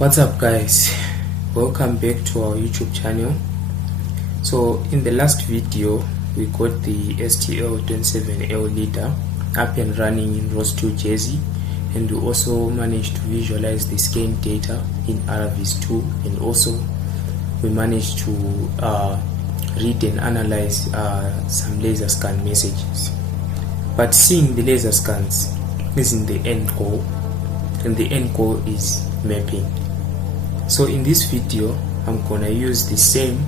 What's up guys, welcome back to our YouTube channel. So in the last video we got the STL-27L LiDAR up and running in ROS2 Jersey, and we also managed to visualize the scan data in RViz 2, and also we managed to read and analyze some laser scan messages. But seeing the laser scans isn't the end goal, and the end goal is mapping. So in this video I'm gonna use the same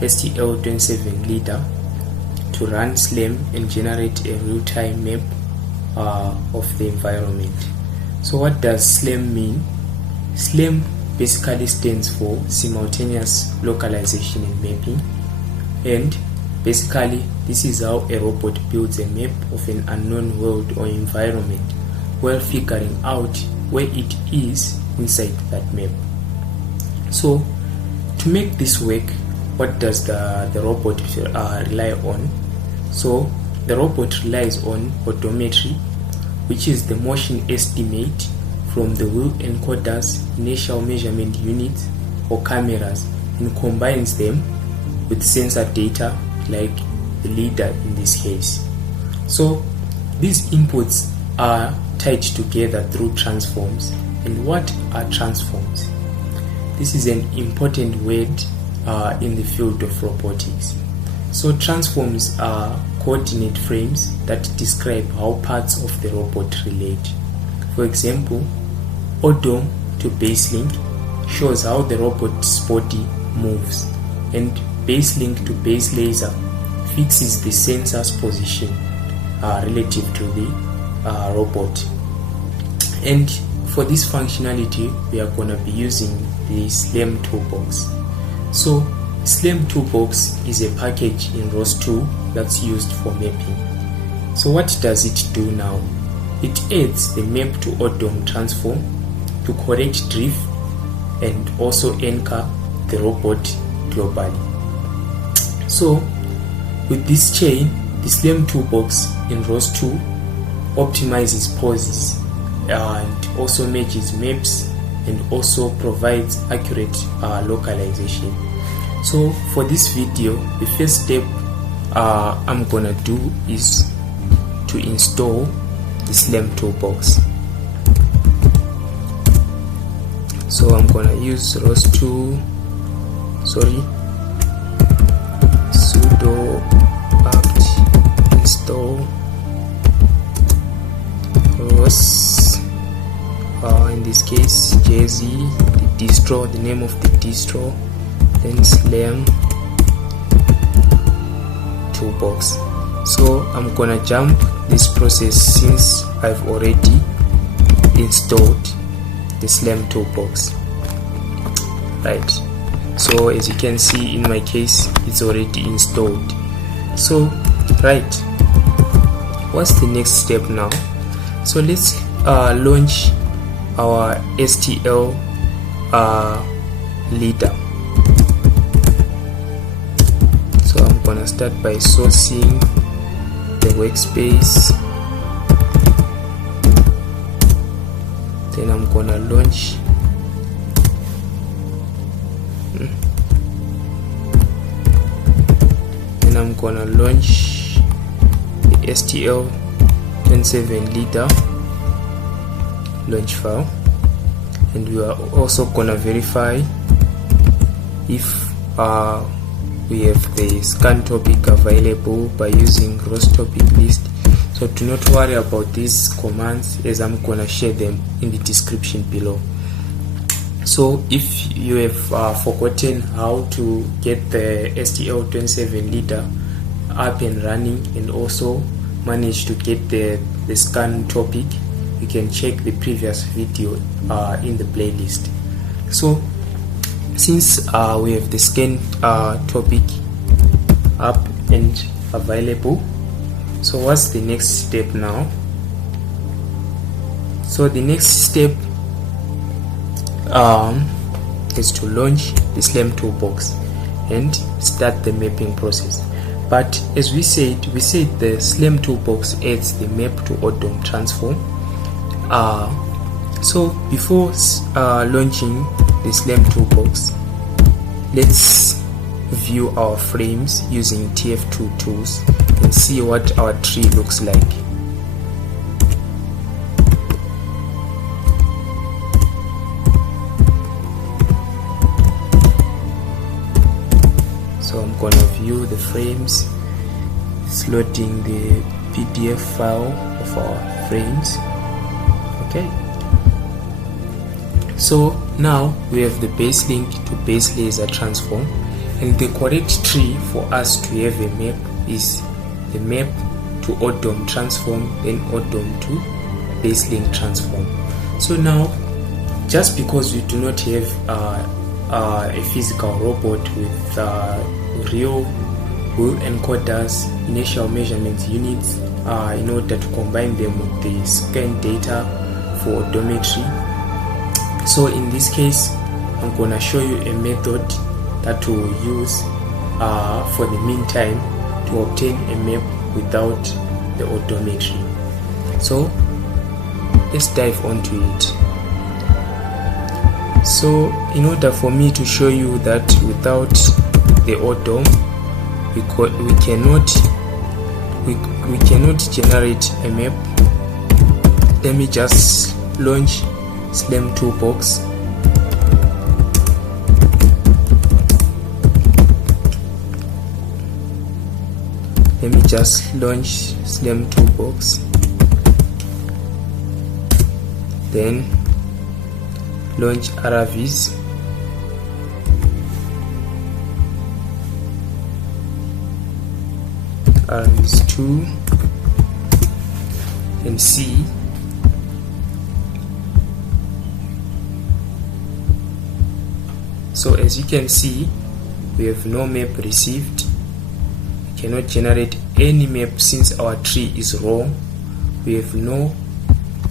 STL-27 LiDAR to run SLAM and generate a real-time map of the environment. So what does SLAM mean? SLAM basically stands for simultaneous localization and mapping, and basically this is how a robot builds a map of an unknown world or environment while figuring out where it is inside that map. So to make this work, what does the robot rely on? So the robot relies on odometry, which is the motion estimate from the wheel encoder's initial measurement units or cameras, and combines them with sensor data like the LiDAR in this case. So these inputs are tied together through transforms. And what are transforms? This is an important word in the field of robotics. So transforms are coordinate frames that describe how parts of the robot relate. For example, odom to baselink shows how the robot's body moves, and baselink to base laser fixes the sensor's position relative to the robot. And for this functionality we are going to be using the SLAM Toolbox. So SLAM Toolbox is a package in ROS2 that's used for mapping. So what does it do now? It adds the map to odom transform to correct drift and also anchor the robot globally. So with this chain, the SLAM Toolbox in ROS2 optimizes poses and also matches maps and also provides accurate localization. So for this video, the first step I'm gonna do is to install the SLAM Toolbox. So I'm gonna use sudo apt install ROS, in this case Jersey, the distro, the name of the distro, then SLAM Toolbox. So I'm gonna jump this process since I've already installed the SLAM Toolbox, right? So as you can see, in my case it's already installed. So right, what's the next step now? So let's launch our STL LiDAR. So I'm gonna start by sourcing the workspace, then I'm gonna launch the STL-27 LiDAR launch file, and we are also gonna verify if we have the scan topic available by using ROS topic list. So do not worry about these commands, as I'm gonna share them in the description below. So if you have forgotten how to get the STL-27 LiDAR up and running and also manage to get the scan topic, you can check the previous video in the playlist. So since we have the scan topic up and available, so what's the next step now? So the next step is to launch the SLAM Toolbox and start the mapping process. But as we said the SLAM Toolbox adds the map to odom transform So before launching the SLAM Toolbox, let's view our frames using TF2 tools and see what our tree looks like. So I'm gonna view the frames, slotting the PDF file of our frames. Okay. So now we have the base link to base laser transform, and the correct tree for us to have a map is the map to ODOM transform, then ODOM to base link transform. So now, just because we do not have a physical robot with real wheel encoders, initial measurement units, in order to combine them with the scan data for odometry. So in this case, I'm gonna show you a method that we'll use for the meantime to obtain a map without the odometry. So let's dive onto it. So in order for me to show you that without the ODOM, we cannot generate a map, let me just launch SLAM Toolbox. Let me just launch SLAM Toolbox, then launch RViz. RViz 2 and C. So as you can see, we have no map received. We cannot generate any map since our tree is wrong. We have no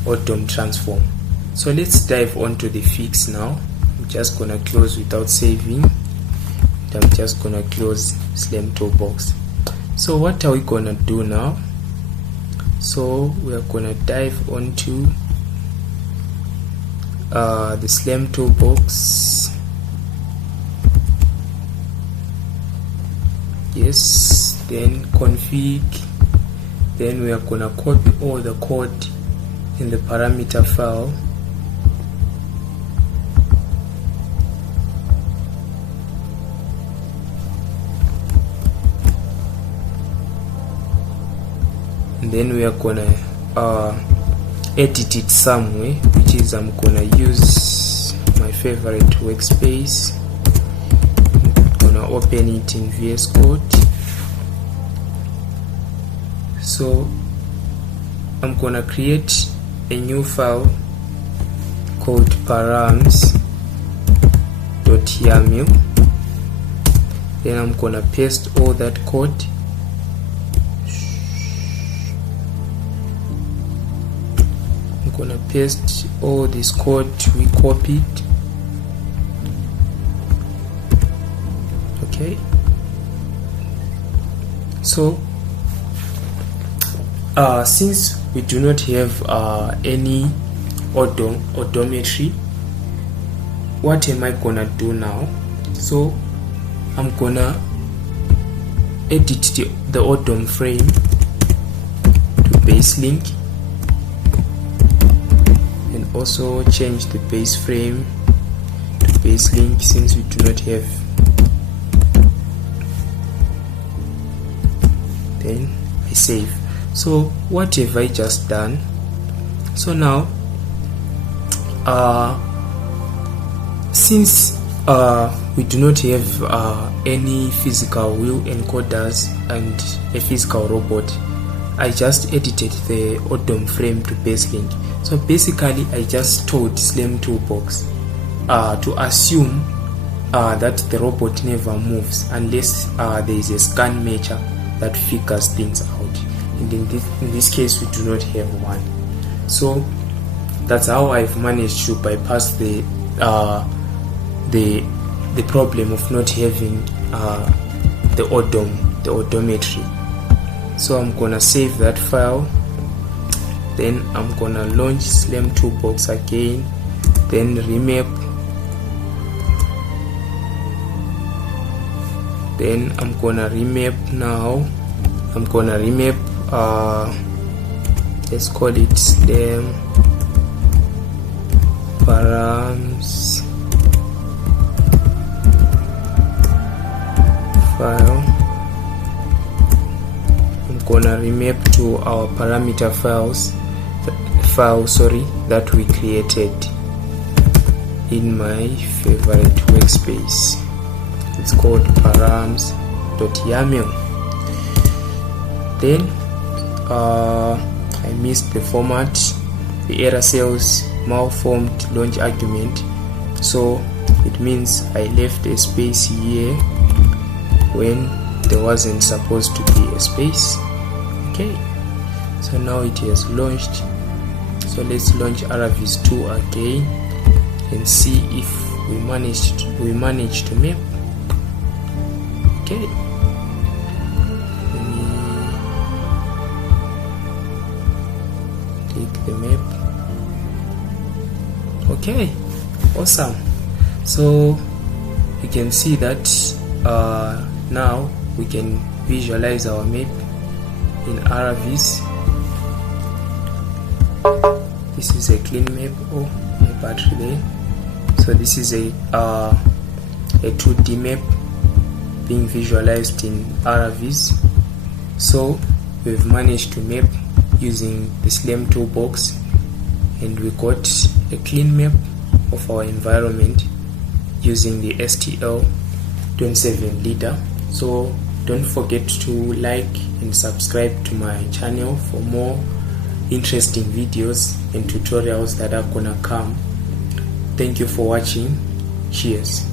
ODOM transform. So let's dive onto the fix now. I'm just gonna close without saving. I'm just gonna close SLAM Toolbox. So what are we gonna do now? So we are gonna dive onto the SLAM Toolbox. Yes, then config, then we are gonna copy all the code in the parameter file. And then we are gonna edit it somewhere, which is I'm gonna use my favorite workspace. Open it in VS Code. So I'm gonna create a new file called params.yaml. Then I'm gonna paste all that code. I'm gonna paste all this code we copied. Okay, so since we do not have any odometry, what am I gonna do now? So I'm gonna edit the ODOM frame to base link, and also change the base frame to base link since we do not have. Then I save. So what have I just done? So now since we do not have any physical wheel encoders and a physical robot, I just edited the ODOM frame to base link. So basically I just told SLAM Toolbox to assume that the robot never moves unless there is a scan measure that figures things out, and in this case we do not have one. So that's how I've managed to bypass the problem of not having the odometry. So I'm gonna save that file, then I'm gonna launch SLAM Toolbox again, then remap, then I'm gonna remap now. I'm gonna remap, let's call it SLAM params file. I'm gonna remap to our parameter file that we created in my favorite workspace. It's called params.yaml. Then I missed the format. The error says malformed launch argument, so it means I left a space here when there wasn't supposed to be a space. Okay, so now it has launched. So let's launch RViz 2 again and see if we managed to map. Okay, let me click the map. Okay, awesome. So you can see that now we can visualize our map in RViz. This is a clean map. Oh, my battery there. So this is a 2D map being visualized in RViz. So we've managed to map using the SLAM Toolbox, and we got a clean map of our environment using the STL-27 LiDAR. So don't forget to like and subscribe to my channel for more interesting videos and tutorials that are gonna come. Thank you for watching. Cheers.